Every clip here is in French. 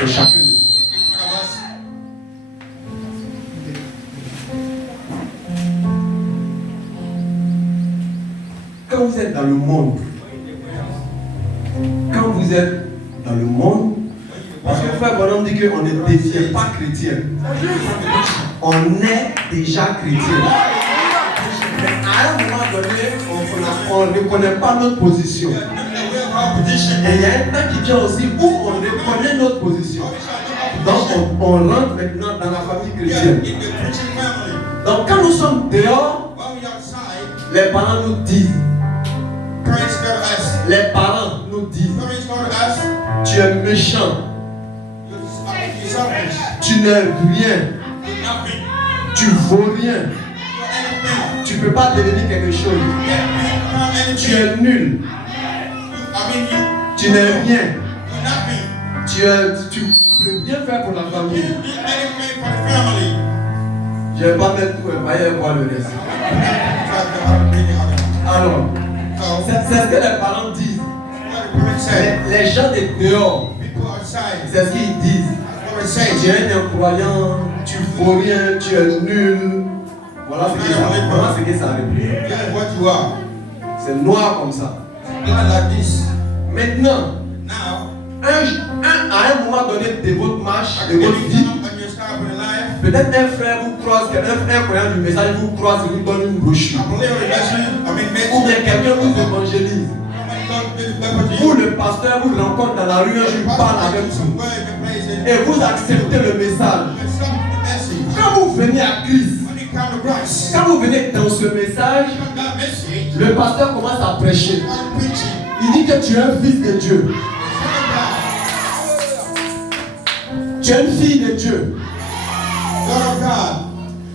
C'est chacun de nous. Quand vous êtes dans le monde, parce que frère Bonhomme dit qu'on ne devient pas chrétien. On est déjà chrétien. Mais à un moment donné, on ne reconnaît pas notre position. Et il y a un temps qui vient aussi où on reconnaît notre position. Donc on rentre maintenant dans la famille chrétienne. Donc quand nous sommes dehors, les parents nous disent. Les parents nous disent, tu es méchant, tu n'es rien, tu vaux rien, tu ne peux pas devenir quelque chose, tu es nul, tu n'es rien, tu peux rien faire pour la famille. Je ne vais pas mettre tout, il va voir le reste. Alors, c'est ce que les parents disent. Les gens de dehors, c'est ce qu'ils disent. Tu es un incroyant, tu ne vaux rien, tu es nul. Voilà ce que ça représente. C'est noir comme ça. Maintenant, à un moment donné de votre marche, de votre vie, peut-être un frère vous croise, un croyant du message vous croise et vous donne une brochure. Ou bien quelqu'un vous évangélise. Ou le pasteur vous rencontre dans la rue, un jour parle avec vous. Et vous acceptez le message. Quand vous venez à Christ, quand vous venez dans ce message, le pasteur commence à prêcher. Il dit que tu es un fils de Dieu. Tu es une fille de Dieu.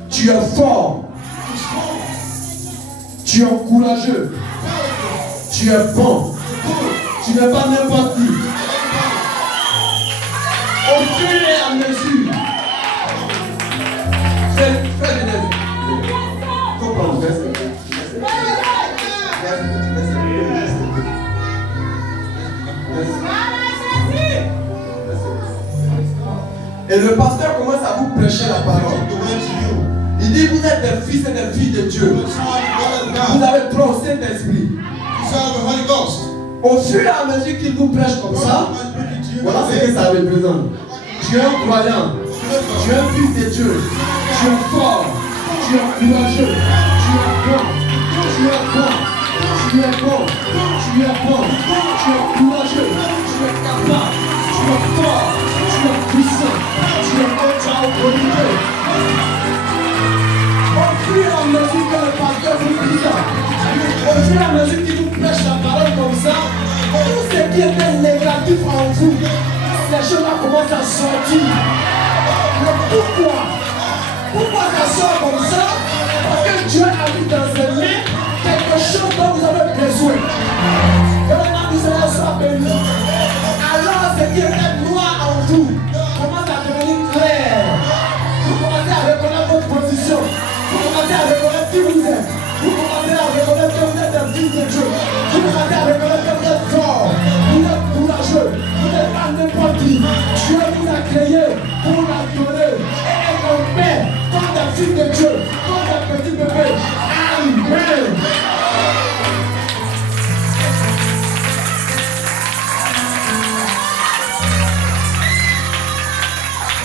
Tu es fort. Tu es courageux. Tu es bon. Tu n'es pas n'importe qui. Au fur et à mesure. Fais faut prendre le verset. Et le pasteur commence à vous prêcher la parole. Il dit, vous êtes des fils et des filles de Dieu. Vous avez droit au Saint-Esprit. Au fur et à mesure qu'il vous prêche comme ça, voilà ce que ça représente. Tu es un croyant. Tu es un fils de Dieu. Tu es fort. Tu es courageux. Tu es bon. Tu es bon. Tu es bon. Tu es bon. Tu es courageux. Tu es capable. Tu es fort. Tu es puissant. Tu es autorité. Au fur et à mesure que le pasteur vous dit ça, au fur et à mesure qu'il vous prêche la parole comme ça, tout ce qui était négatif en vous, ces choses-là commencent à sortir. Mais pourquoi ça sort comme ça? Parce que Dieu a mis dans ses mains quelque chose dont vous avez besoin. Que le nom du Seigneur soit béni. Alors ce qui était noir en vous commence à devenir clair. Vous commencez à reconnaître votre position. Vous commencez à reconnaître qui vous êtes. Vous commencez à reconnaître que vous êtes un fils de Dieu. Vous commencez à reconnaître que vous êtes fort. Vous êtes courageux. Vous n'êtes pas n'importe qui. Dieu vous a créé pour l'adorer et être en paix comme des fils de Dieu, comme des petits bébés. Amen.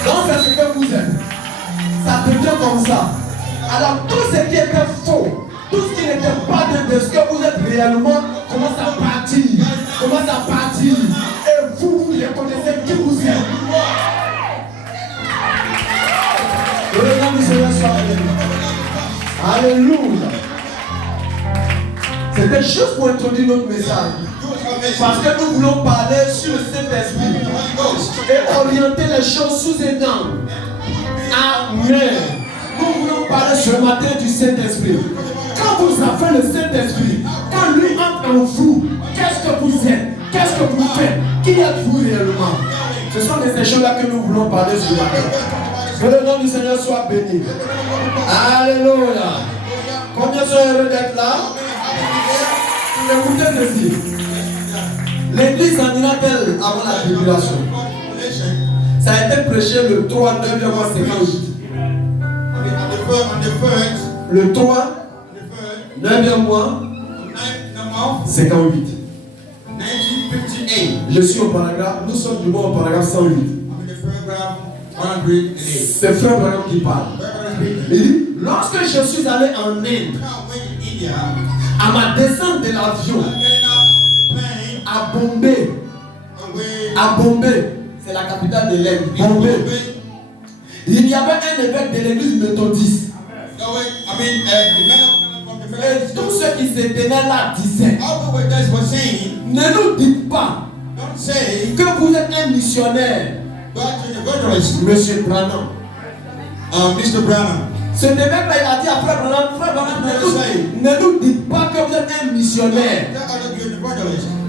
Donc c'est ce que vous êtes. Ça devient comme ça. Alors tout ce qui était faux, tout ce qui n'était pas de ce que vous êtes réellement, commence à partir. Commence à partir. Et vous reconnaissez qui vous êtes. Que le nom du Seigneur soit béni. Alléluia. C'était juste pour introduire notre message. Parce que nous voulons parler sur le Saint-Esprit et orienter les choses sous un angle. Amen. Nous voulons parler ce matin du Saint-Esprit. Quand vous avez le Saint-Esprit, quand lui entre en vous, qu'est-ce que vous êtes? Qu'est-ce que vous faites? Qui êtes-vous réellement? Ce sont de ces choses-là que nous voulons parler ce matin. Que le nom du Seigneur soit béni. Alléluia. Combien sont heureux d'être là? Écoutez ceci. L'église en Ira-t-elle avant la tribulation? Ça a été prêché le 3 9e mois 58. Le 3 9e mois 58. Je suis au paragraphe, nous sommes du au paragraphe 108. C'est Frère Branham qui parle. Il dit, lorsque je suis allé en Inde, à ma descente de l'avion, à Bombay, c'est la capitale de l'Inde, Bombay, il y avait un évêque de l'église méthodiste. Et tous ceux qui se tenaient là disaient, ne nous dites pas que vous êtes un missionnaire, Monsieur Branham. Mr. Branham. Ce évêque-là, il a dit à Frère Branham, ne nous dites pas que vous êtes un missionnaire,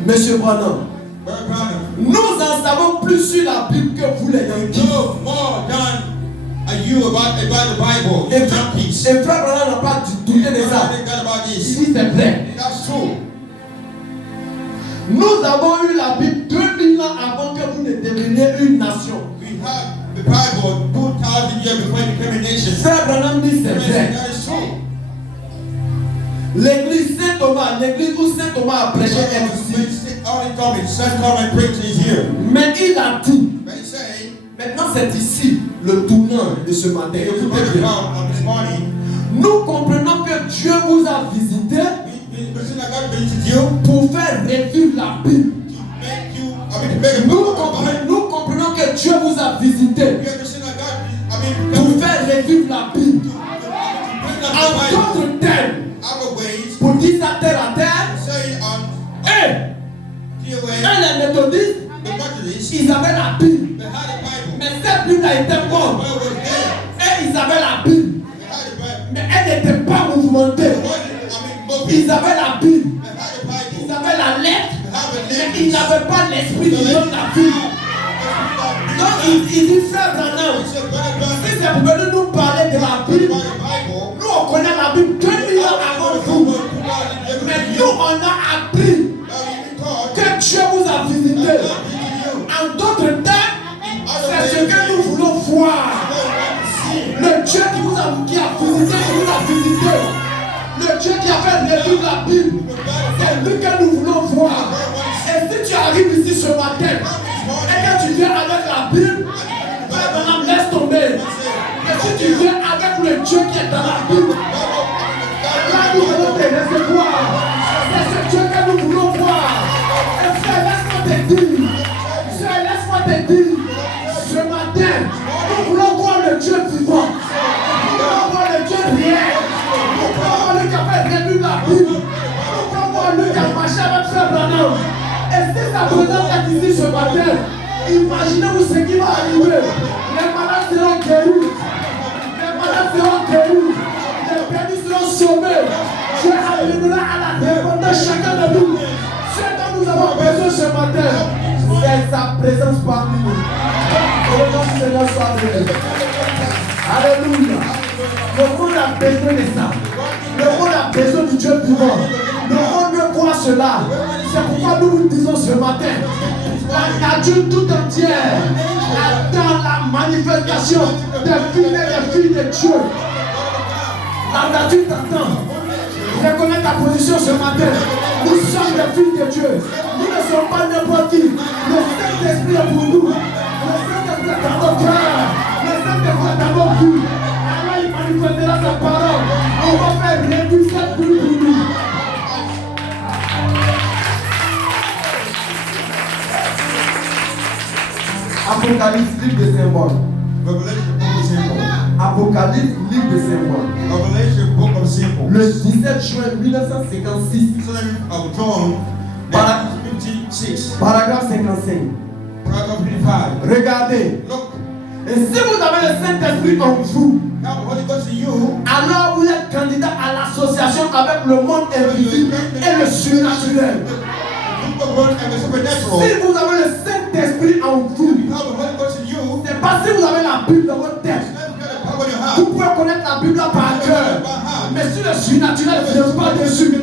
Monsieur Branham. Nous en savons plus sur la Bible que vous les Yankees. Et Frère Branham n'a pas douté de ça. Il dit c'est vrai. Nous avons eu la Bible 2000 ans avant que vous ne deveniez une nation. The Bible 2000 years before it became a nation. Frère Branham dit c'est vrai. L'église Saint-Thomas, l'église où Saint-Thomas a prêché est ici. Mais il a dit, maintenant c'est ici le tournant de ce matin. Écoutez bien. Nous comprenons que Dieu vous a visité pour faire revivre la Bible. Nous comprenons que Dieu vous a visité pour faire revivre la Bible. En d'autres termes, pour dire ça terre à terre, et les méthodistes, ils avaient la Bible. Mais cette Bible a été morte. Et ils avaient la Bible. Mais elle n'était pas mouvementée. Ils avaient la Bible. Ils avaient la lettre. Mais ils n'avaient pas l'esprit qui donne la vie. Donc il dit, Frère Branham, si c'est pour venir nous parler de la Bible, nous on connaît la Bible 2000 ans avant vous. Mais nous on a appris que Dieu vous a visité. En d'autres termes, c'est ce que nous voulons voir. Le Dieu qui a visité, qui vous a visité. Le Dieu qui a fait revivre la Bible. C'est lui que nous voulons voir. Et si tu arrives ici ce matin et que tu viens avec la Bible, maintenant laisse tomber. Et si tu viens avec le Dieu qui est dans la Bible, là nous voulons te recevoir. C'est ce Dieu que nous voulons voir. Et frère, laisse-moi te dire, frère, laisse-moi te dire, ce matin, nous voulons voir le Dieu vivant. Nous voulons voir le Dieu réel. Nous voulons voir le Dieu qui a fait revivre la Bible. Nous voulons voir le Dieu qui a marché avec Frère Branham. Et si sa présence est ici ce matin, imaginez-vous ce qui va arriver. Les malades seront guéris. Les malades seront guéris. Les perdus seront sauvés. Dieu amènera à la dépendance de chacun de nous. Ce dont nous avons besoin ce matin, c'est sa présence parmi nous. Que le nom du Seigneur soit béni. Alléluia. Le monde a besoin de ça. Le monde a besoin du Dieu vivant. Le monde veut voir cela. C'est pourquoi nous vous disons ce matin, la nature tout entière attend la manifestation des filles et des filles de Dieu. La nature t'attend. Reconnais ta position ce matin. Nous sommes des filles de Dieu. Nous ne sommes pas n'importe qui. Le Saint-Esprit est pour nous. Le Saint-Esprit est dans nos cœurs. Le Saint-Esprit est dans nos vies. Alors il manifestera sa parole. On va faire revivre cette pluie pour nous. Apocalypse, livre de symboles. Apocalypse, livre de symboles. Le 17 juin 1956. Paragraphe 55. Regardez. Et si vous avez le Saint-Esprit en vous, alors vous êtes candidat à l'association avec le monde invisible et le surnaturel. Si vous avez le Saint-Esprit en vous, c'est pas si vous avez la Bible dans votre tête. Vous pouvez connaître la Bible par cœur. Mais si le surnaturel ne vient pas dessus,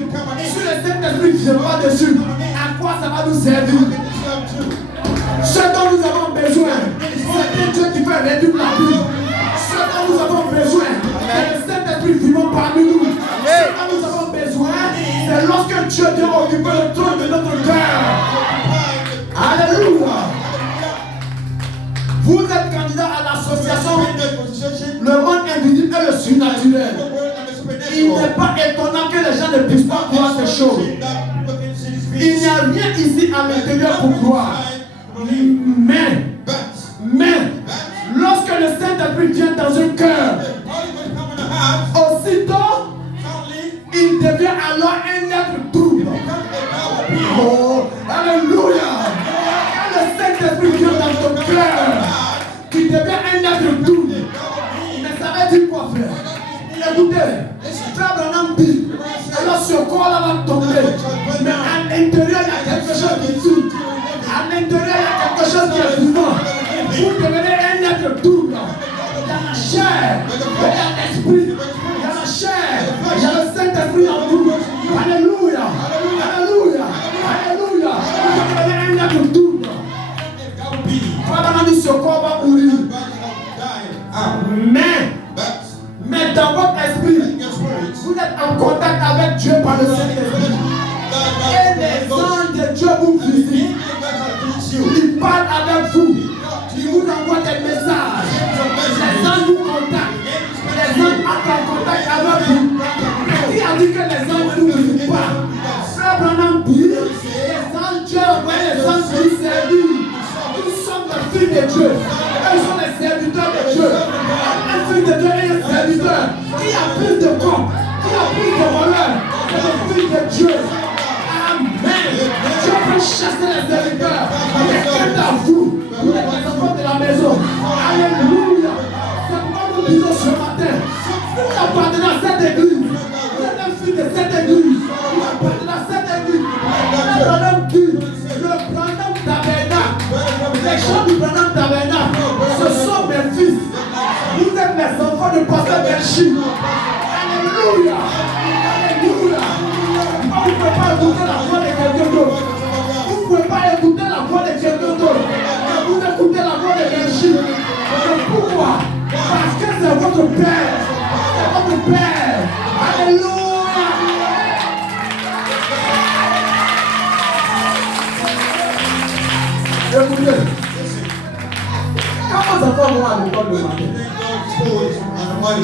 si le Saint-Esprit ne vient pas dessus, à quoi ça va nous servir? Ce dont nous avons besoin, c'est que Vous êtes candidat à l'association Independent Association. Le monde invisible et le surnaturel. The world and the Il supernatural. n'est pas étonnant que les gens ne puissent pas croire ces choses. Il n'y a rien ici à l'intérieur pour croire. Mais, lorsque le Saint-Esprit vient dans un cœur, aussitôt, il devient alors un être double. Oh, alléluia. Quand le Saint-Esprit vient dans ton cœur, tu deviens un être double. Mais ça veut dire quoi faire? Écoutez, Frère Branham dit, alors ce corps-là va tomber. Mais à l'intérieur, il y a quelque chose qui tue. À l'intérieur, il y a quelque chose qui est vivant. Vous devenez un être double. Il y a la chair, il y a l'esprit, il y a la chair, il y a le Saint-Esprit en vous. Alléluia, alléluia, alléluia. Vous devenez un être double. Frère Branham dit, ce corps va mourir. Mais dans votre esprit, vous êtes en contact avec Dieu par le Saint-Esprit. Et les anges de Dieu vous visitent. Ils parlent avec vous. Ils vous envoient des messages. Les anges vous contactent. Les anges entrent en contact avec vous. Qui a dit que les anges ne vous visitent pas? Frère Branham dit, les anges, Dieu envoie les anges qui servent. Nous sommes les filles de Dieu. Ils sont les serviteurs de Dieu. Un fils de Dieu et un serviteur. Qui a plus de compte? Qui a plus de valeur? C'est le fils de Dieu. Amen. Dieu peut chasser les serviteurs. Mais quant à vous, vous êtes les enfants de la maison. Alléluia. C'est pourquoi nous disons ce matin, vous appartenez à cette église. Vous êtes un fils de cette église. Vous appartenez à cette église. Le Branham dit, le Branham Tabernacle. Les gens du Branham Tabernacle, ce sont mes fils. Vous êtes les enfants de Pasteur Belchi. Alléluia. Alléluia. Vous ne pouvez pas écouter la voix de quelqu'un d'autre. Vous ne pouvez pas écouter la voix de quelqu'un d'autre. Vous écoutez la voix de Belchi. Pourquoi? Parce que c'est votre Père. C'est votre Père. Alléluia. Écoutez. Quand vos enfants vont à l'école le matin,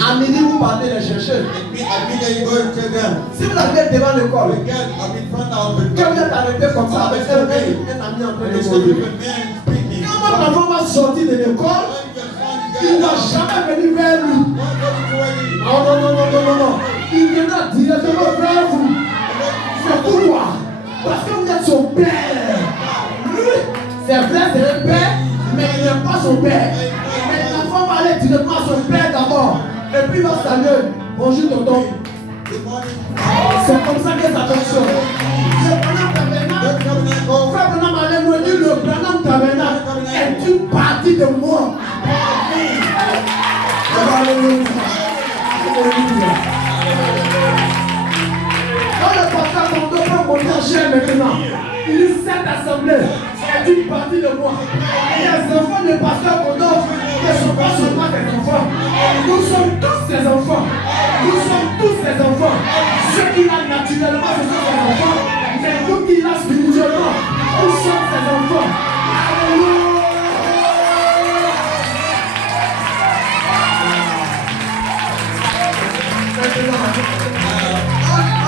à midi vous partez les chercher. Si vous arrivez devant l'école, que vous êtes arrêté comme ça avec un ami en train de mourir. Quand votre enfant va sortir de l'école, il ne va jamais venir vers lui. Non. Il viendra directement vers vous. C'est pourquoi? Parce que vous êtes son père. Lui, c'est vrai, c'est un père, mais il n'est pas son père. Mais l'enfant va aller directement à son père d'abord. Et puis il va saluer. Bonjour tonton. C'est comme ça que ça fonctionne. Le Branham Tabernacle, Frère Branham allait nous dire, le Branham Tabernacle est une partie de moi. Alléluia. Quand le pasteur Tondo peut monter en chair maintenant, il dit cette assemblée est une partie de moi. Et les enfants du pasteur Tondo ne sont pas seulement des enfants. Nous sommes tous ses enfants. Nous sommes tous ses enfants. Ceux qui l'ont naturellement, ce sont ses enfants. Mais nous qui l'ont spirituellement, nous sommes ses enfants. Alléluia.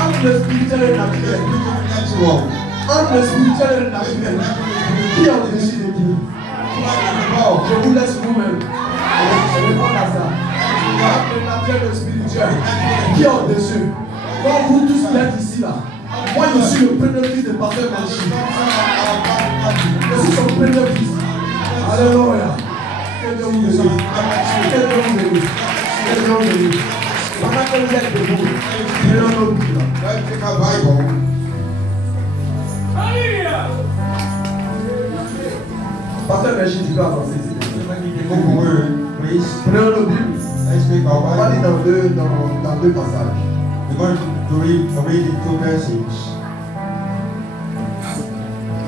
Entre le spirituel et le naturel. Entre le spirituel et le naturel. Qui est au-dessus de qui? Je vous laisse vous-même. Répondre à ça. Entre le naturel et le spirituel. Qui est au-dessus? Quand vous tous qui êtes ici là. Moi je suis le premier fils de Pasteur Belchi. Je suis son premier fils. Alléluia. Que Dieu vous bénisse. Que Dieu vous bénisse. Que Dieu vous bénisse. Pendant que vous êtes debout, prenons nos Bibles. Pasteur Belchi, tu peux avancer. Prenons nos Bibles. On va lire dans deux passages. We're going to read two passages.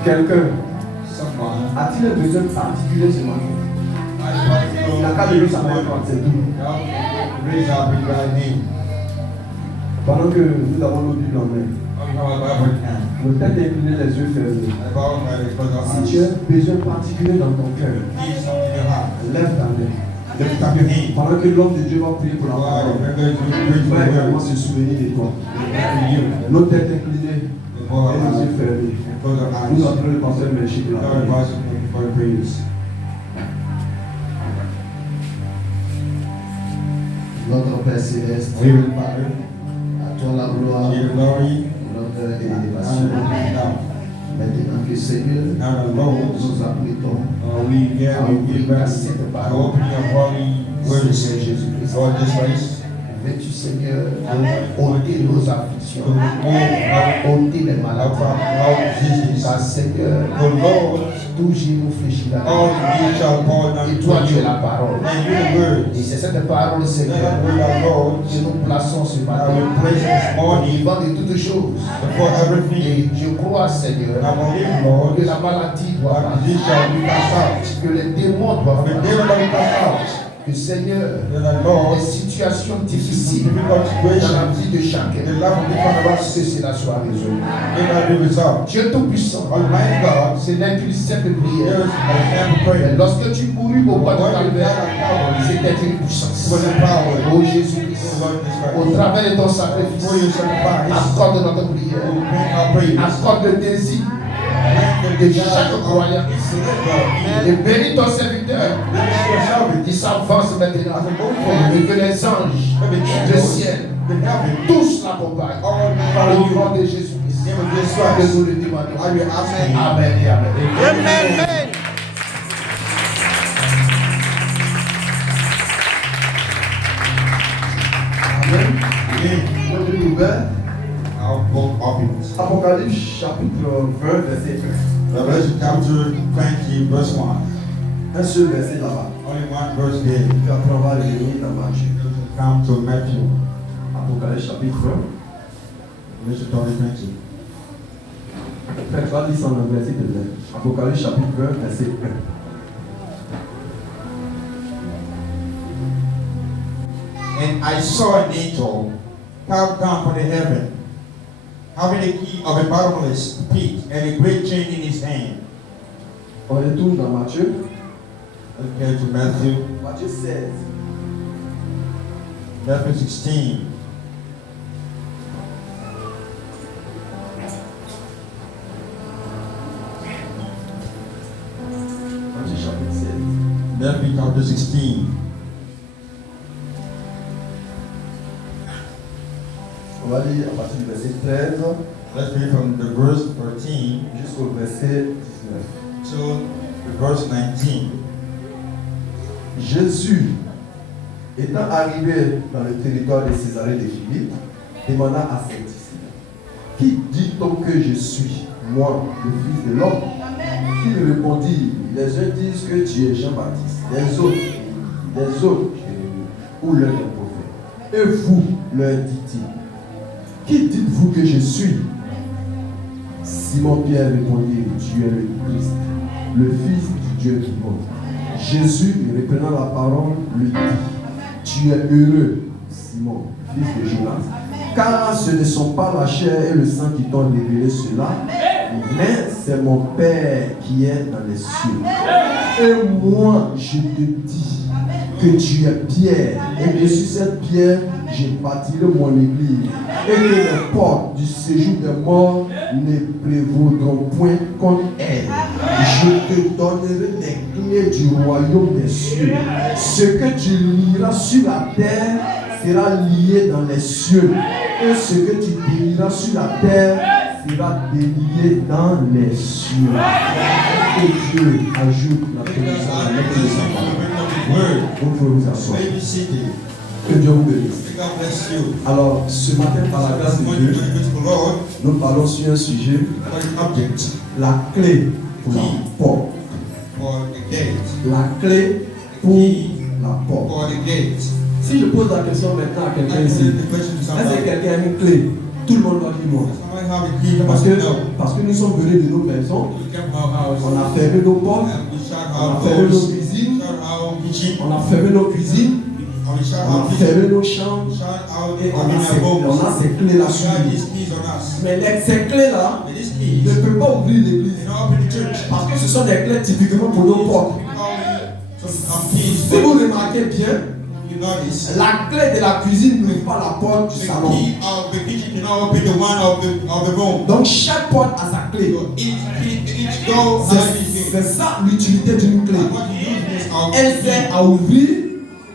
Quelqu'un Someone a-t-il un besoin particulier ce matin? Il n'a qu'à lever sa main droite, c'est tout. raise up his right hand. Pendant que nous avons nos Bibles en main, We have a Bible in hand. nos têtes inclinées, les yeux fermés. And bow our head, close our Si eyes. tu as un besoin particulier dans ton cœur, Need something in your heart. Lève ta main. Lift up your hand. Pendant que l'homme de Dieu va prier pour la While parole, the members will pray il for va the également word. se souvenir de toi. For you. Nos têtes inclinées Before et nos our yeux eyes. fermés. Close our Nous eyes. entrons le pasteur Melchi pour la Lord, prière. advise you for the prayers. Notre Père Céleste, Heavenly Father, à toi la gloire, give you glory, l'honneur et honor, l'élévation. and love. Maintenant que Seigneur, Now the Lord, nous apprêtons we get à we ouvrir get la ready sainte to parole. open your holy words. Seigneur Jésus-Christ. Lord, this place. Veux-tu, Seigneur, ôter nos afflictions, To remove ôter les maladies. our diseases. Car Seigneur, The Lord, tout genou fléchit la all knee shall bow down Et toi, to tu you. es la parole. And you the word. Et c'est cette parole, Let Seigneur, that word our Lord, que nous plaçons ce I matin. will place this Au morning vivant de toutes choses. before everything. Et je crois, Seigneur, I believe, Lord, que la maladie doit our partir. disease shall be cast out. Que les démons doivent The partir. devil shall be cast out. Que Seigneur, That the Lord, les situations this difficiles difficult dans la situation, vie de the chacun, life of each one of us, que cela soit résolu. may not be resolved. Dieu Tout-Puissant, Almighty God, ce n'est qu'une simple there prière. is a simple Mais prayer. lorsque tu mourus au bois de When you died Calvaire, on Calvary, c'était une it puissance. was a power. Oh Jésus-Christ, Oh Lord, this au Christ. travers de ton For sacrifice, your sacrifice, accorde notre prière, we bring our praise. accorde le désir De chaque croyant. et bénis ton serviteur qui s'avance maintenant et que les anges du ciel tous l'accompagnent. Au nom de Jésus-Christ, que nous le demandons. Amen et amen. Amen. Amen. Notre livre ouvert, Our book opens. Apocalypse chapitre 20, verset 1. Revelation chapter 20, verse 1. Un seul verset là-bas. Only one verse there. Puis après on va le lire dans Matthieu. Come to Matthew. Apocalypse chapitre 20. Revelation chapter 20. Faites pas lire en anglais s'il te plaît. Apocalypse chapitre 20, verset 1. And I saw an angel come down from the heaven, having the key of a bottomless pit and a great chain in his hand. On retourne dans Matthieu. Okay, to Matthew, Matthieu 16. Matthew 16. Matthieu chapitre 16. Matthew chapter 16. On va lire à partir du verset 13 Let's read from the verse 13 jusqu'au verset 19. to the verse 19. Jésus, étant arrivé dans le territoire de Césarée de Philippe, demanda à ses disciples: Qui dit-on que je suis, moi, le Fils de l'homme? Ils répondirent: Les uns disent que tu es Jean-Baptiste, les autres, Jérémie, ou l'un des prophètes. Et vous, leur dit-il, qui dites-vous que je suis? Simon-Pierre répondit: Tu es le Christ, le Fils du Dieu vivant. Jésus, reprenant la parole, lui dit: Tu es heureux, Simon, fils de Jonas, car ce ne sont pas la chair et le sang qui t'ont révélé cela, mais c'est mon Père qui est dans les cieux. Et moi, je te dis que tu es Pierre, et que sur cette pierre, je bâtirai mon église, et que les portes du séjour des morts ne prévaudront point contre elle. Je te donnerai les clés du royaume des cieux. Ce que tu lieras sur la terre sera lié dans les cieux, et ce que tu délieras sur la terre sera délié dans les cieux. Que Dieu ajoute la bénédiction à notre Word. Vous pouvez vous asseoir. May be seated. Que Dieu vous bénisse. May God bless you. Alors, ce matin, par la grâce This de morning, Dieu, by the grace of the Lord, nous parlons sur un sujet, what is object la clé pour la porte. for the gate. La clé pour la porte. For the gate. Si je pose la question maintenant à quelqu'un I ici, present the question to est-ce que somebody. quelqu'un a une clé? Tout le monde doit dire non. Somebody have a key, Parce must que, know. parce que nous sommes venus de nos maisons, We came from our house. on a fermé nos portes, And we shut on a our fermé nos doors. cuisines, Shut our kitchen. on a fermé nos cuisines, And we shut on a our kitchen. fermé nos chambres, Shut our et on a our ces homes. clés là We sur shut nous. these keys on us. Mais ces clés-là And these ne keys, peuvent pas ouvrir l'église. they don't open the church. Parce que ce sont des clés typiquement pour nos portes. Only to Si vous remarquez bien, You notice la clé de la cuisine n'ouvre pas la porte du the salon. key of the kitchen cannot open the one of the room. Donc chaque porte a sa clé. So each door has its key. C'est ça l'utilité d'une clé. And what you use this of Elle sert à ouvrir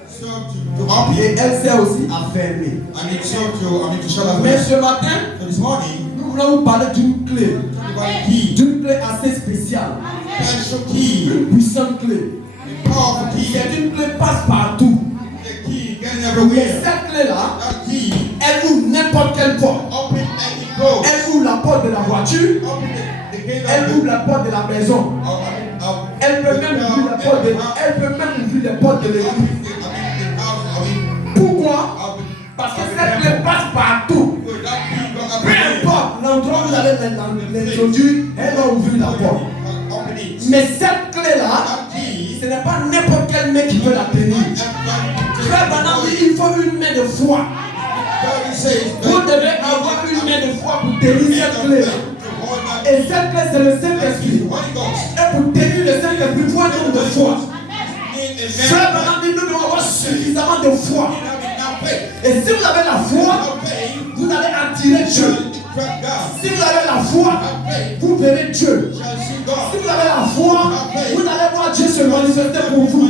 serve to open et elle sert aussi à fermer. and it serves to shut us Mais down. ce matin, So this morning, nous voulons vous parler d'une clé. talk about a key, D'une clé assez spéciale. special key, Une puissante clé. a powerful key. C'est une clé passe-partout. The key getting Mais everywhere. cette clé-là, That key elle ouvre n'importe quelle porte. open any door. Elle ouvre la porte de la voiture. Open the gate Elle of ouvre la porte de la maison. Elle peut même ouvrir la porte de, elle peut même ouvrir les portes de l'église. Pourquoi? Parce que cette clé passe partout. Peu importe l'endroit où vous allez l'introduire, elle va ouvrir la porte. Mais cette clé-là, ce n'est pas n'importe quelle main qui peut la tenir. Frère Branham dit il faut une main de foi. Vous devez avoir une main de foi pour tenir cette clé. Et cette clé, c'est le Saint-Esprit. Et pour tenir le Saint-Esprit, il faut un nombre de foi. Frère Branham dit nous devons avoir suffisamment de foi. Et si vous avez la foi, vous allez attirer Dieu. Si vous avez la foi, vous verrez Dieu. Si vous avez la foi, vous allez voir Dieu se manifester pour vous.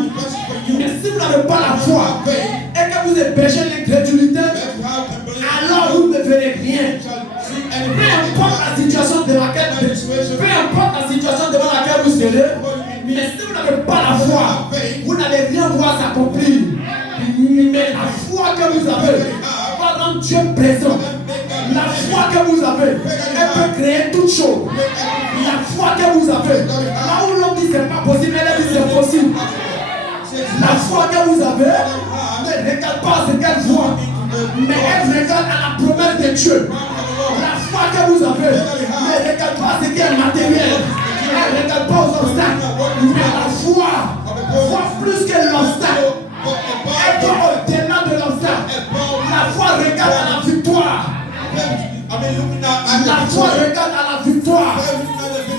Mais si vous n'avez pas la foi et que vous hébergez l'incrédulité, alors vous ne verrez rien. Peu importe la situation devant laquelle vous serez, mais si vous n'avez pas la foi, vous n'allez rien voir s'accomplir. Mais la foi que vous avez va rendre Dieu présent. La foi que vous avez, elle peut créer toute chose. La foi que vous avez, là où l'homme dit c'est pas possible, elle dit c'est possible. La foi que vous avez ne regarde pas ce qu'elle voit, mais elle regarde à la promesse de Dieu. La foi que vous avez ne regarde pas ce qui est matériel, elle ne regarde pas aux obstacles, mais la foi voit plus que l'obstacle. Elle voit au-delà de l'obstacle. La foi regarde à la victoire. La foi regarde à la victoire.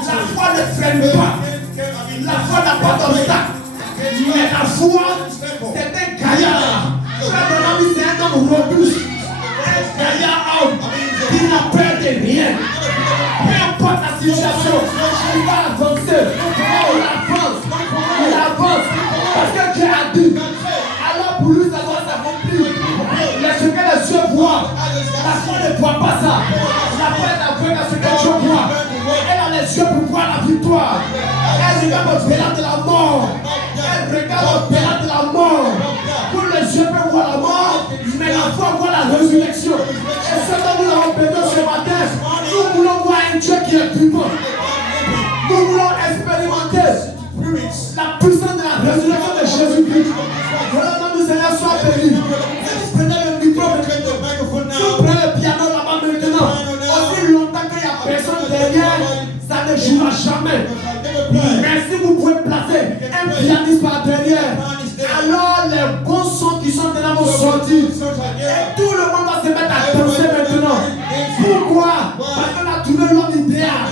La foi ne freine pas. La foi n'a pas d'obstacle. Mais la foi, c'est un gaillard. Frère Branham, c'est un homme robuste. Un gaillard homme qui n'a peur de rien. Peu importe la situation, il va avancer. Il avance. Parce que Dieu a dit. Alors pour lui, ça doit s'accomplir. Mais ce que les yeux voient, la foi ne voit pas ça. La foi est aveugle à ce que Dieu voit. Elle a les yeux pour voir la victoire. Elle regarde au-delà de la mort. Elle regarde au-delà de la mort. Pour les yeux peuvent voir la mort, mais la foi voit la résurrection. Et ce dont nous avons besoin ce matin, nous voulons voir un Dieu qui est vivant. Nous voulons expérimenter la puissance de la résurrection de Jésus-Christ. Que le nom du Seigneur soit béni. Prenez le micro, vous prenez le piano là-bas maintenant. Aussi longtemps qu'il n'y a personne derrière, ça ne jouera jamais. Mais si vous pouvez placer un pianiste par derrière, alors les bons sons qui sont dedans vont sortir. Et tout le monde va se mettre à danser maintenant. Pourquoi? Parce qu'on a trouvé l'homme idéal.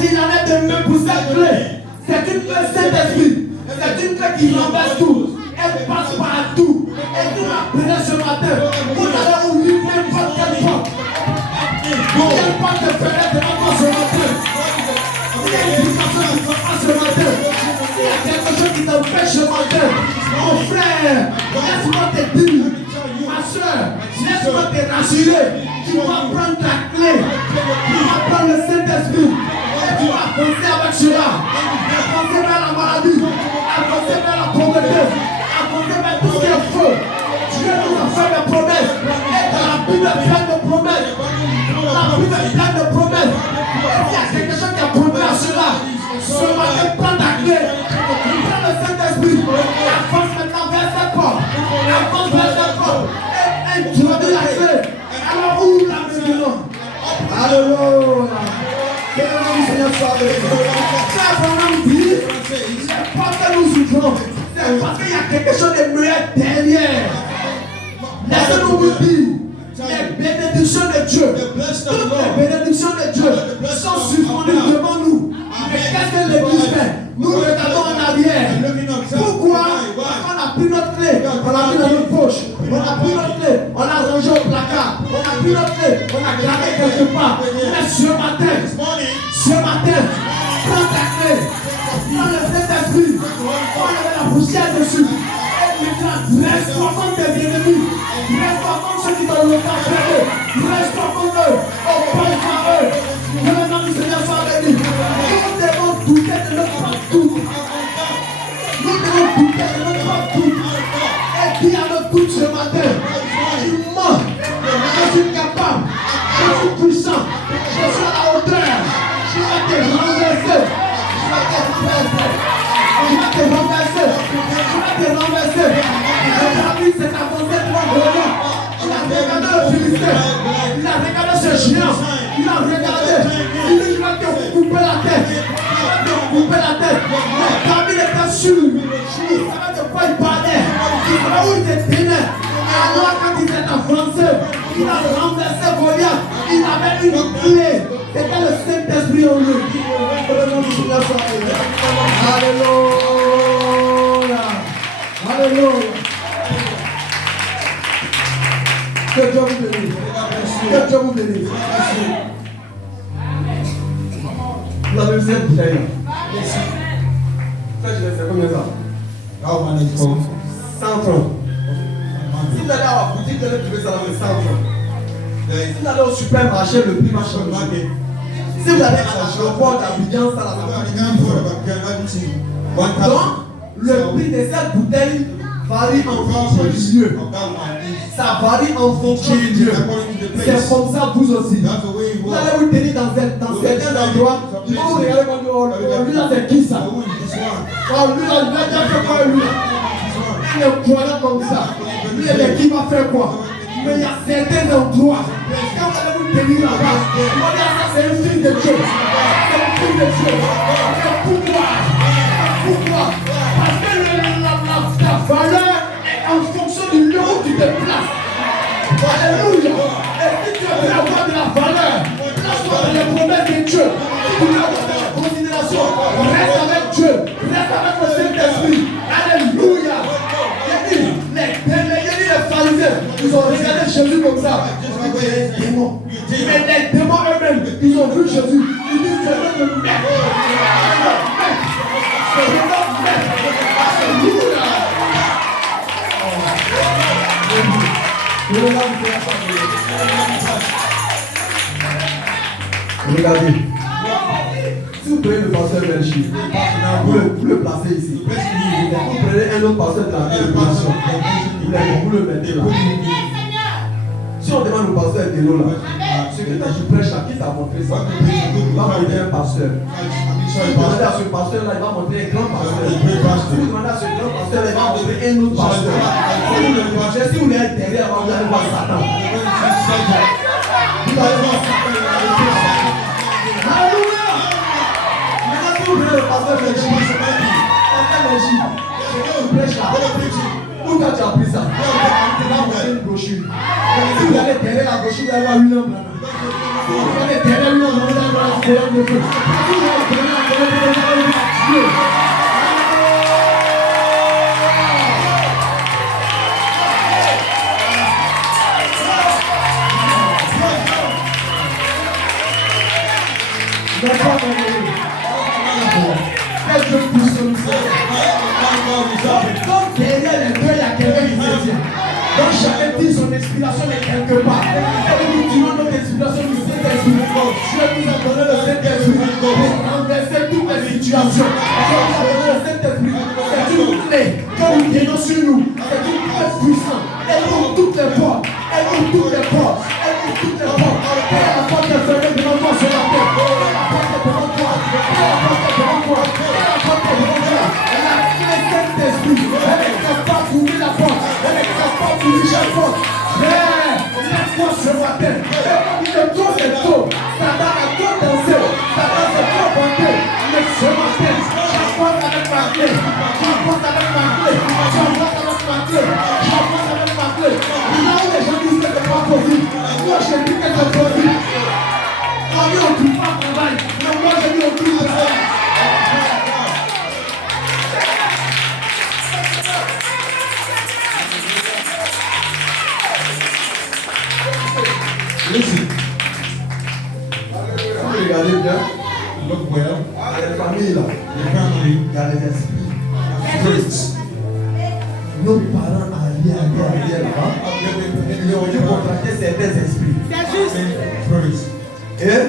S'il en est de même pour cette clé, c'est une clé Saint-Esprit. C'est une clé qui renverse tout. Elle passe partout. Et nous la prenons ce matin. Vous allez ouvrir n'importe quelle porte. Quelle porte de fenêtre devant ce matin. Il y a une éducation qui se passe ce matin. Il y a quelque chose qui t'empêche ce matin. Mon frère, laisse-moi te dire. Ma soeur, laisse-moi te rassurer. Tu vas prendre ta clé. Tu vas prendre le Saint-Esprit. Et tu vas avancer avec cela. Avancer vers la maladie. Avancer vers la pauvreté. Avancer vers tout ce qui est faux. Dieu nous a fait des promesses. Et dans la Bible est pleine de promesses. La Bible est pleine de promesses. Et s'il y a quelque chose qui a promis à cela, ce matin, prends ta clé. Prends le Saint-Esprit. Avance maintenant vers cette porte. Avance vers cette porte. Et introduis la clé. Alors ouvre la maintenant. Alléluia. Que le nom du Seigneur soit béni. Frère Branham dit, c'est pas que nous souffrons, c'est parce qu'il y a quelque chose de meilleur derrière. Laissez-nous vous dire, les bénédictions de Dieu, toutes les bénédictions de Dieu sont suspendues devant nous. Mais qu'est-ce que l'Église fait? Nous regardons en arrière. Pourquoi? clé, on l'a mis dans notre poche. On a pris notre clé, on l'a rangé au placard. On a pris notre clé, on a gardé quelque part. Mais ce matin, prends ta clé, prends le Saint-Esprit, on met la poussière dessus. Et maintenant, reste-toi comme tes ennemis. Reste-toi comme ceux qui t'ont longtemps fréré. Reste-toi comme eux. Oppose-toi à eux. Que maintenant le Seigneur soit béni. Nous devons douter de notre partout. Nous devons douter de notre partout. Et dis à notre doute ce matin, tu mens. Je suis capable. Je suis puissant. Je suis à la hauteur. Je vais te renverser. Je vais te renverser. Je vais te renverser. David s'est avancé devant Goliath. Il a regardé le Philistin. Il a regardé ce géant. Il a regardé. Il dit, je vais te couper la tête. Je vais te couper la tête. Mais David était sûr. Il savait de quoi il parlait. Il savait où il se tenait. Et alors quand il s'est avancé, il a renversé Goliath. Il avait une clé. C'était le Saint-Esprit en lui. Alléluia. Alléluia. Que Dieu vous bénisse. Que Dieu vous bénisse. Vous avez vu cette bouteille là? Ça, je sais combien ça? 100 francs. Si vous allez à la boutique, vous allez trouver ça dans les 100 francs. Si vous allez au supermarché, le prix va changer. Si vous allez à l'aéroport d'Abidjan, ça va donc, le prix de cette bouteille varie en fonction du lieu. Ça varie en fonction du lieu. C'est comme ça vous aussi. Vous allez vous tenir dans certains endroits. Ils vont vous regarder comme oh, lui là c'est qui ça? Oh, lui là, il va déjà faire quoi lui? Il est croyant comme ça. Lui qui va faire quoi? Mais il y a certains endroits. Quand vous allez vous tenir là-bas, vous allez dire ça c'est une fille de Dieu. C'est une fille de Dieu. Pourquoi? Pourquoi? Parce que ta valeur est en fonction du lieu où tu te places. Alléluia. Et si tu veux avoir de la valeur, place-toi dans les promesses de Dieu. Si tu veux avoir de la considération, reste avec Dieu. Reste avec le Saint-Esprit. Alléluia. Les pharisiens, ils ont regardé Jésus comme ça. Les démons. Mais les démons eux-mêmes, ils ont vu Jésus. Ils disent c'est le mec. C'est le mec. Alléluia. Regardez. Si vous prenez le pasteur Belchi, vous le placez ici. Vous prenez un autre pasteur de la révélation. Vous le mettez là. Si on demande au pasteur Delo là, ce que je prêche là, qui t'a montré ça? Il va montrer un pasteur. Si vous demandez à ce pasteur là, il va montrer un grand pasteur. Si vous demandez à ce grand pasteur là, il va montrer un autre pasteur. Si vous êtes derrière, vous allez voir Satan. Vous allez voir Satan. Alléluia. Maintenant, si vous prenez le pasteur Belgi, vous prêchez là. Où quand tu as pris ça? Tu vas montrer une brochure. Si vous allez derrière la brochure, vous allez voir une homme. Si vous allez derrière une homme, vous allez voir la colonne de feu. Si vous allez derrière la colonne de feu, vous allez voir Dieu. Donc derrière les deux, il y a quelqu'un qui se tient. Donc chacun dit son inspiration est quelque part. Et nous disons notre inspiration du Saint-Esprit. Dieu nous a donné le Saint-Esprit pour renverser toutes les situations. Dieu nous a donné le Saint-Esprit. C'est une clé que nous tenons sur nous. C'est une clé puissante. Elle ouvre toutes les portes. Elle ouvre toutes les portes. Elle ouvre toutes les portes. Et la porte est fermée devant toi sur la terre. La porte est devant toi. La porte est devant toi. La porte est devant toi. La clé Saint-Esprit. Elle est capable d'ouvrir la porte. Elle est capable d'ouvrir chaque porte. Mais laisse-moi ce matin. Et le trop c'est trop. Satan a trop dansé. Satan s'est trop vanté. Mais ce matin, j'apporte avec ma clé. J'apporte avec ma clé. J'apporte avec ma clé. J'apporte avec ma clé. Là où les gens disent que c'est pas possible. Moi je dis que c'est possible. On dit on ne trouve pas travail. Mais moi je dis on trouve travail. Listen. Regardez bien. Look well. Dans les familles là, Your family. il y a les esprits. Spirits. Nos parents arrière là-bas, ils ont dû contracter certains esprits. Spirits. Et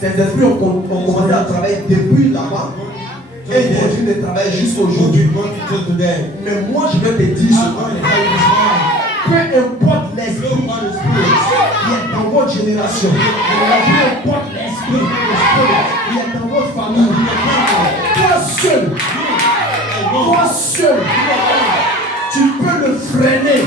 ces esprits ont commencé à travailler depuis là-bas. Et ils continuent de travailler jusqu'aujourd'hui. Mais moi je vais te dire peu importe l'esprit qui est dans votre génération, peu importe l'esprit qui est dans votre famille, toi seul, tu peux le freiner.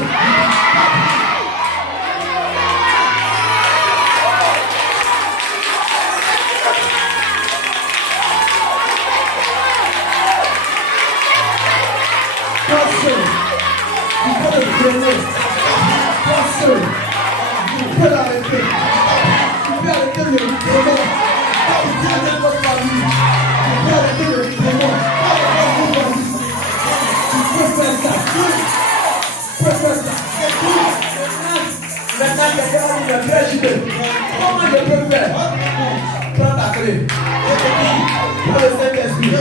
Toi seul, tu peux le freiner. Toi seul, tu peux l'arrêter. Tu peux arrêter le remords. Tu peux arrêter votre famille. Tu peux arrêter le remords. Tu peux faire ça. Tu peux faire ça. Maintenant, quelqu'un va dire, frère JB, comment je peux faire? Prends ta clé. Prends le Saint-Esprit.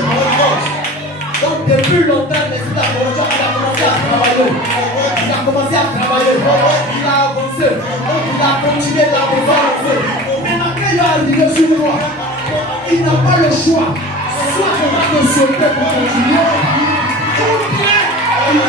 Donc depuis longtemps, l'esprit a commencé à travailler. Il a commencé à travailler. Il a avancé. Donc il a continué d'avancer. Mais après il est arrivé sur toi. Il n'a pas le choix. Soit on va te sauver pour continuer. Ou bien il va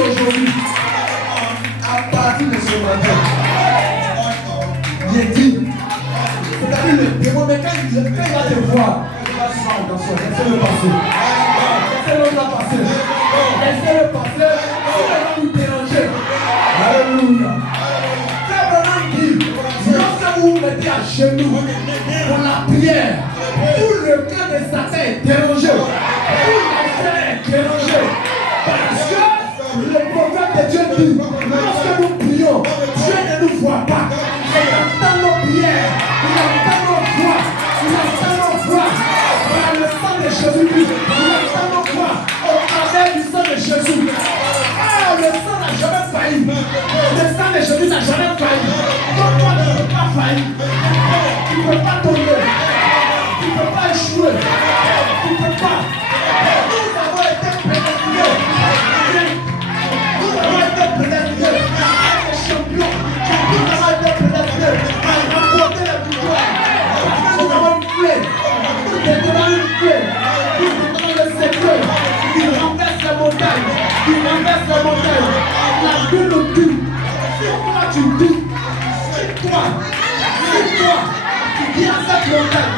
aujourd'hui, à partir de ce matin, il est dit, c'est-à-dire le démon, mais quand il va te voir, il va se faire attention, laissez-le passer. Laissez-le passer. Laissez-le passer, il va nous déranger. Alléluia. C'est vraiment dit, lorsque vous vous mettez à genoux pour la prière, où le cœur de Satan est dérangé, où l'enfer est dérangé, parce que le prophète de Dieu dit, lorsque nous prions, Dieu ne nous voit pas. Il entend nos prières, il entend nos voix, il entend nos voix. Par le sang de Jésus-Christ, il entend nos voix au travers du sang de Jésus. Ah, le sang n'a jamais failli. Le sang de Jésus n'a jamais failli. Donc toi, tu ne peux pas faillir. Tu ne peux pas tomber. Tu ne peux pas échouer. Tu ne peux pas. Nous avons été prédestinés. Nous avons été prédestinés à être champions. Nous avons été prédestinés à remporter la victoire. Parce que nous avons une clé. Nous détenons une clé. Nous détenons le secret. Il renverse la montagne. Il renverse la montagne. La Bible nous dit. Si toi tu dis, si toi, tu dis à cette montagne,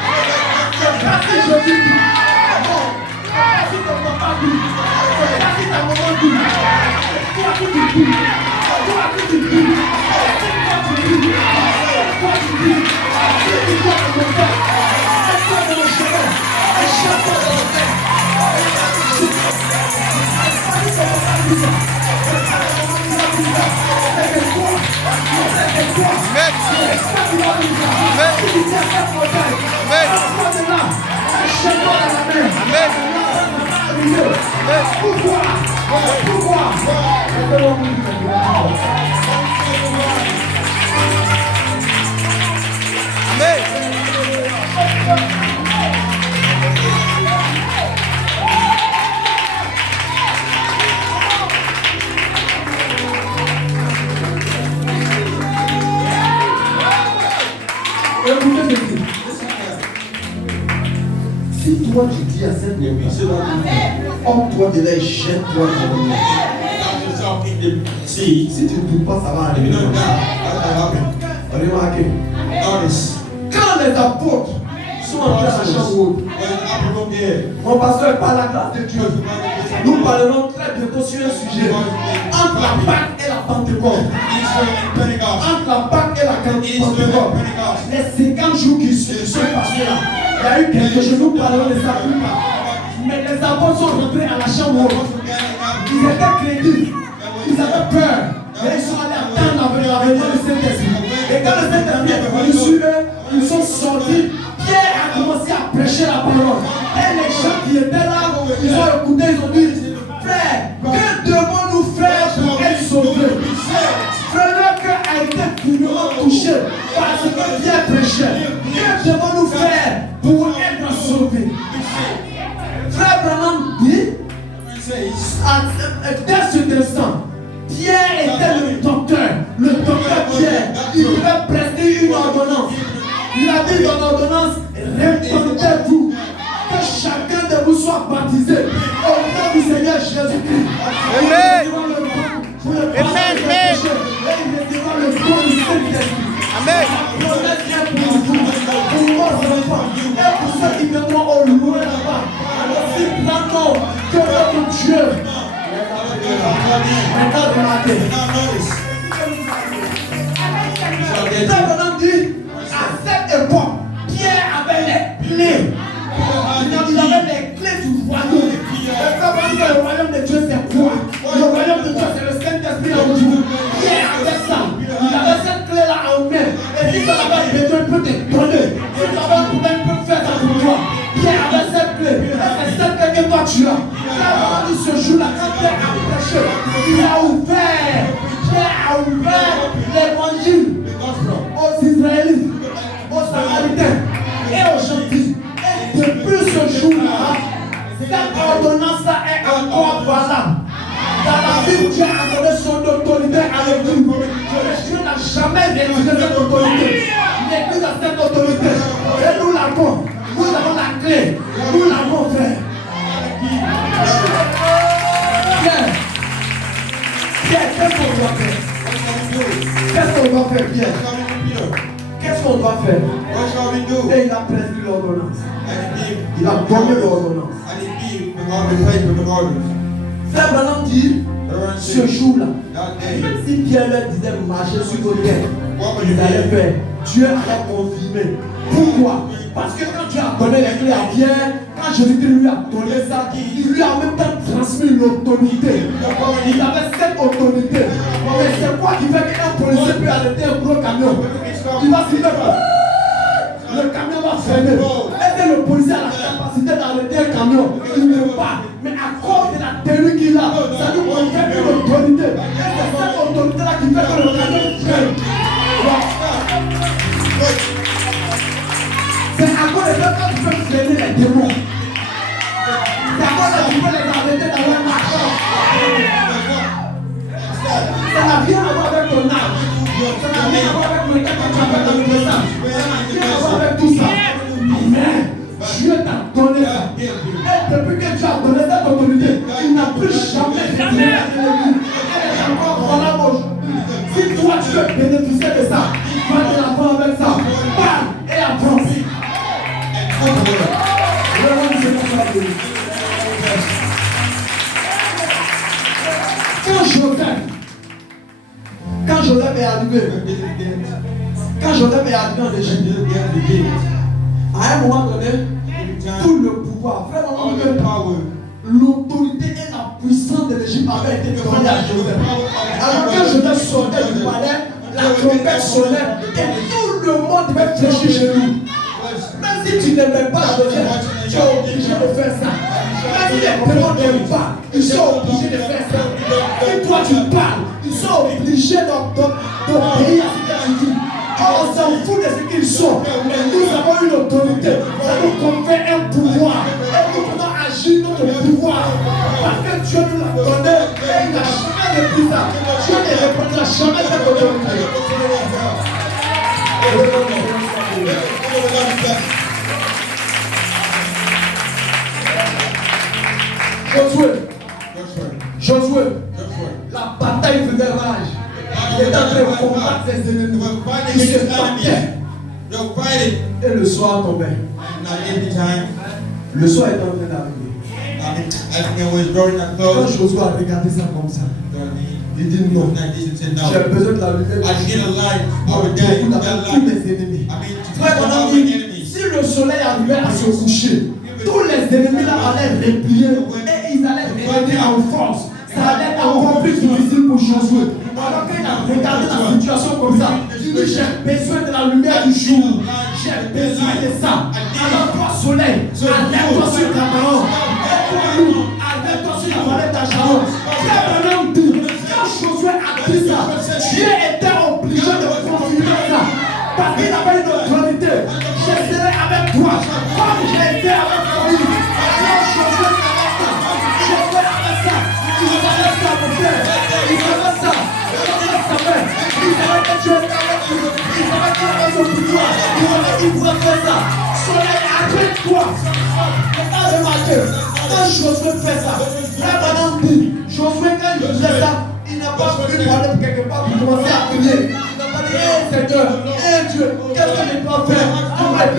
c'est pas si je dis. Non, c'est pas si ton papa dit. C'est pas si ta maman dit. C'est toi qui tu dis. C'est toi qui tu dis. C'est toi tu dis. C'est toi tu dis. Si tu dois te monter, mets-toi dans le chemin. Et chaque-toi dans le terre. Si toi tu dis à cette personne, homme-toi de là et jette-toi dans le monde. Si tu ne touches pas, ça va arriver. Remarquez. Quand les apôtres sont entrés à la chambre haute, mon pasteur, par la grâce de Dieu, nous parlerons très bientôt sur un sujet entre la Pâque et la Pentecôte. Entre la Pâque et la Pentecôte. Les 50 jours qui sont passés là, il y a eu quelque chose, nous parlerons de ça plus tard. Mais les apôtres sont rentrés à la chambre haute. Ils étaient crédibles, ils avaient peur. Mais ils sont allés attendre la venue du Saint-Esprit. Et quand le Saint-Esprit est venu sur ce que Pierre prêchait. Que devons-nous faire pour être sauvés? Frère Branham dit, dès cet instant, Pierre était le docteur Pierre. Il pouvait prescrire une ordonnance. Il a dit dans l'ordonnance, répandez-vous, que chacun de vous soit baptisé au nom du Seigneur Jésus-Christ. Amen. Et il recevra le don du Saint-Esprit. Amen. La promesse est pour vous, pour vos enfants, et pour ceux qui viendront au loin là-bas. Alors si vraiment que notre Dieu maintenant remarquez. Maintenant dit, à cette époque, Pierre avait les clés. Il avait les clés du royaume. Et quand on dit que le royaume de Dieu c'est quoi? Le royaume de Dieu c'est le Saint-Esprit en vous. Pierre avait ça. Il avait cette clé-là en main. Et si tu avais besoin, il peut te donner. Si tu avais un problème, il peut faire ça pour toi. Pierre avait cette clé. Et c'est cette clé que toi tu as. Quand on dit ce jour-là, quand Pierre a prêché, il a ouvert. Pierre a ouvert l'évangile aux Israélites, aux Samaritains et aux gentils. Et depuis ce jour-là, cette ordonnance-là est encore valable. Dans la Bible, Dieu a donné son autorité à l'Église. Dieu n'a jamais réalisé cette autorité. L'Église a cette autorité. Et nous l'avons. Nous avons la clé. Nous l'avons fait. Pierre, qu'est-ce qu'on doit faire? Qu'est-ce qu'on doit faire, Pierre? Qu'est-ce qu'on doit faire? Et il a prescrit l'ordonnance. Il a donné l'ordonnance. Frère Branham dit, ce jour-là, même si Pierre leur disait marcher sur vos terres, ils allaient faire. Dieu allait confirmer. Pourquoi? Parce que quand Dieu a donné les clés à Pierre, quand Jésus-Christ lui a donné ça, il lui a en même temps transmis l'autorité. Il avait cette autorité. Mais c'est quoi qui fait qu'un policier peut arrêter un gros camion? Il va se dire, le camion va freiner. Est-ce que le policier a la capacité d'arrêter un camion? Il ne peut pas. Mais à cause de la tenue qu'il a, ça lui confère une autorité. Et c'est cette autorité-là qui fait que le camion freine. C'est à cause de ça que tu peux freiner les démons. C'est à cause de ça que tu peux les arrêter dans leur marche. Ça n'a rien à voir avec ton âge. Ça n'a rien à voir avec le temps que tu as fait dans le message. Ça n'a rien à voir avec tout ça. Mais Dieu t'a donné ça. Et depuis que tu as donné cette autorité, il n'a plus jamais retiré la télévision. Elle est encore valable aujourd'hui. Si toi tu veux bénéficier de ça, va te l'apprendre avec ça. Parle et avance. Quand Joseph est arrivé en Égypte, à un moment donné, tout le pouvoir, vraiment l'autorité et la puissance de l'Égypte avaient été donnée à Joseph. Alors que Joseph sortait du palais, la trompette sonnait et tout le monde devait fléchir chez lui. Même si tu n'aimais pas Joseph, tu es obligé de faire ça. Même si les démons n'aiment pas, ils sont obligés de faire ça. Si toi tu parles, ils sont obligés d'obéir à ce que tu dis. On s'en fout de ce qu'ils sont, mais nous avons une autorité. Ça nous confère un pouvoir. Et nous pouvons agir notre pouvoir. Parce que Dieu nous l'a donné et il n'a jamais repris ça. Dieu ne reprendra jamais cette autorité. Josué, la bataille faisait rage. Il était en train de combattre ses ennemis. Il se battait. Et le soir tombait. Le soir est en train d'arriver. Quand Josué a regardé ça comme ça, il dit non. J'ai besoin de la lumière. Beaucoup d'avoir tous mes ennemis. Frère, on a dit, si le soleil arrivait à se coucher, tous les ennemis là allaient replier et ils allaient revenir en force. Ça allait être encore plus difficile pour Josué. Alors qu'il a regardé la situation comme ça, il dit j'ai besoin de la lumière du jour. J'ai besoin de ça. Alors toi soleil, enlève-toi sur ta parole. Et toi nous, enlève-toi sur la vallée d'Ajaron. Frère Branham dit, quand Josué a dit ça, Dieu était obligé de confirmer ça. Parce qu'il a Regardez ma Dieu. Quand Josué fait ça, frère Madame dit, Josué, quand il faisait ça, il n'a pas pu parler quelque part pour commencer à prier. Il n'a pas dit, Seigneur, Dieu, qu'est-ce que je dois faire?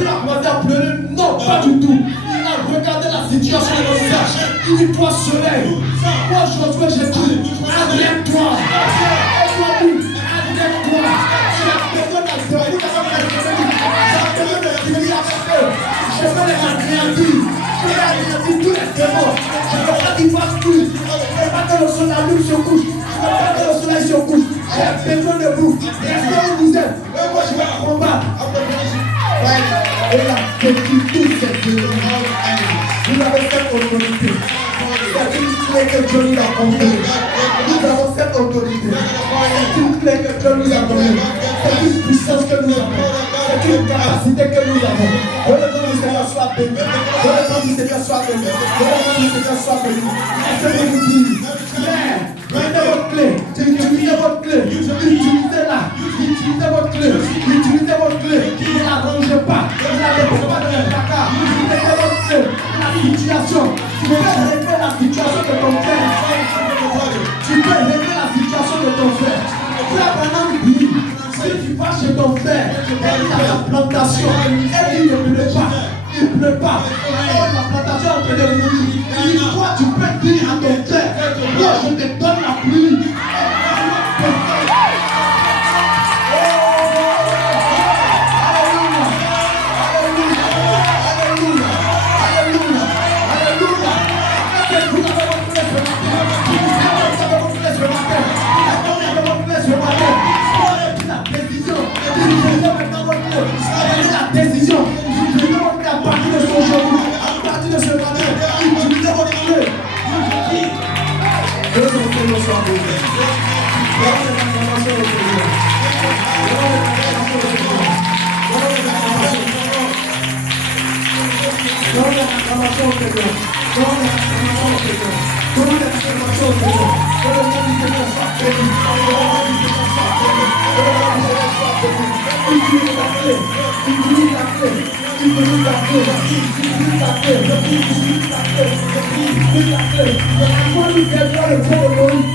Il a commencé à pleurer. Non, pas du tout. Il a regardé la situation de ça. Il dit, toi, soleil, moi, Josué, j'ai dit, adresse-toi. Et toi, dit, adresse-toi. Tu as besoin d'adresse. Je vais les anéantir. Je vais anéantir tous les démons. Je ne veux pas qu'ils fassent plus. Je ne veux pas que le soleil se couche. Je ne veux pas que le soleil se couche. J'ai besoin de vous. Et est-ce que vous êtes? Et moi je vais combattre. Et là, depuis tous ces démons, vous avez cette autorité. C'est une clé que Dieu nous a conférée. Nous avons cette autorité. C'est une clé que Dieu nous a donnée. C'est une puissance que nous avons. C'est une capacité que nous avons. Que le nom du Seigneur soit béni. Que le nom du Seigneur soit béni. Que le nom du Seigneur soit béni. Laissez-moi vous dire, frère, prenez votre clé. Utilisez votre clé. Utilisez-la. Utilisez votre clé. Utilisez votre clé. Ne l'arrangez pas. Ne la mettez pas dans le placard. Utilisez votre clé. La situation. Tu peux régler la situation de ton frère. Tu peux régler la situation de ton frère. Frère, pendant que si tu vas chez ton frère, et il a la plantation, et il ne pleut pas, il ne pleut pas, et la plantation est en train de mourir. Il dit, toi, tu peux dire à ton frère, moi, je te donne la pluie. La décision, utilisez votre clé à partir de ce jour, à partir de ce matin, utilisez votre clé. Que le Seigneur soit béni. Donne l'acclamation au Seigneur. Donne l'acclamation au Seigneur. Donne l'acclamation au Seigneur. Que le nom du Seigneur soit béni. Que le nom du Seigneur soit béni. Que le nom du Seigneur soit béni. Utilise la clé. Utilise la clé. Utilise la clé. Utilise la clé. Utilise la clé. Utilise la clé. Utilise la clé. Quand nous perdons le fond de Moïse,